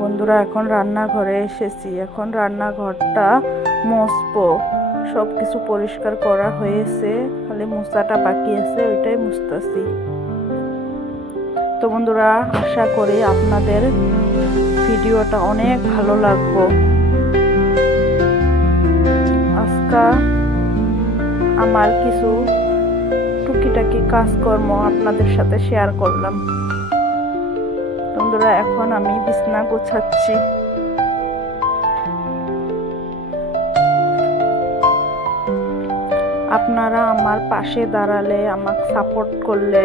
বন্ধুরা এখন রান্নাঘরে এসেছি। এখন রান্নাঘরটা মুছবো। সব কিছু পরিষ্কার করা হয়েছে, খালি মুছাটা বাকি আছে, ওইটাই মুছতেছি। তো বন্ধুরা, আশা করি আপনাদের ভিডিওটা অনেক ভালো লাগবে। আজকে আমার কিছু টুকিটাকি কাজকর্ম আপনাদের সাথে শেয়ার করলাম। বন্ধুরা, এখন আমি বিছানা গোছাচ্ছি। আপনারা আমার পাশে দাঁড়ালে, আমাকে সাপোর্ট করলে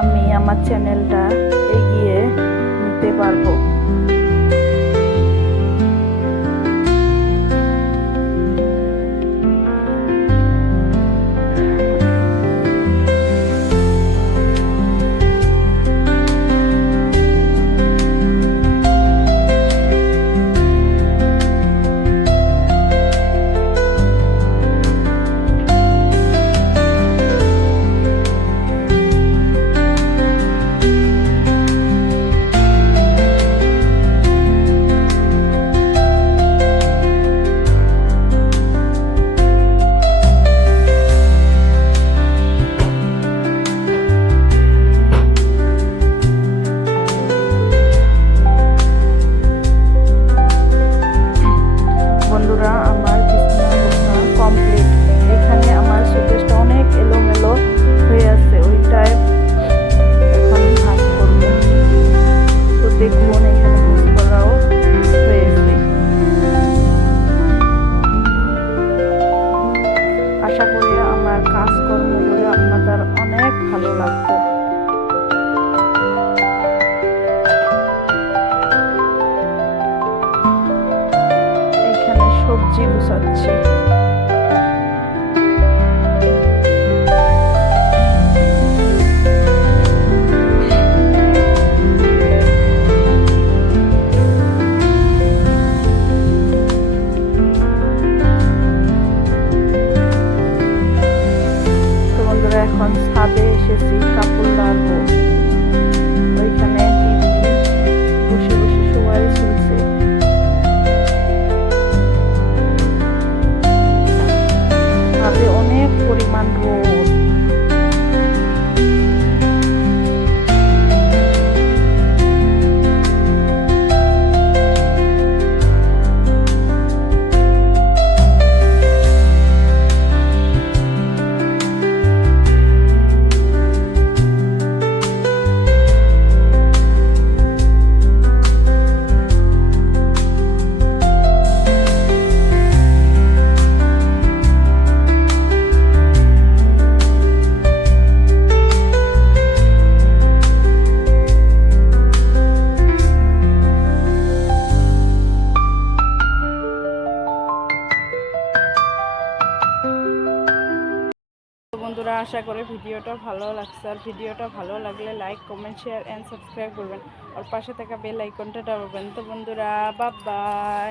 আমি আমার চ্যানেলটা এগিয়ে নিতে পারবো। আশা করি আমার কাজকর্মগুলো আপনাদের অনেক ভালো লাগবে। এখানে সবজি গুছাচ্ছি। এখন ছাদে এসেছি, কাপড় লাগবো। ওইখানে বসে বসে সুপারি চলছে। ছাদে অনেক পরিমাণ রোদ। বন্ধুরা, আশা করি ভিডিওটা ভালো লাগছে। আর ভিডিওটা ভালো লাগলে like, comment, share and subscribe করবেন। আর পাশে থাকা বেল আইকনটা দাবাবেন। তো বন্ধুরা, বাই বাই।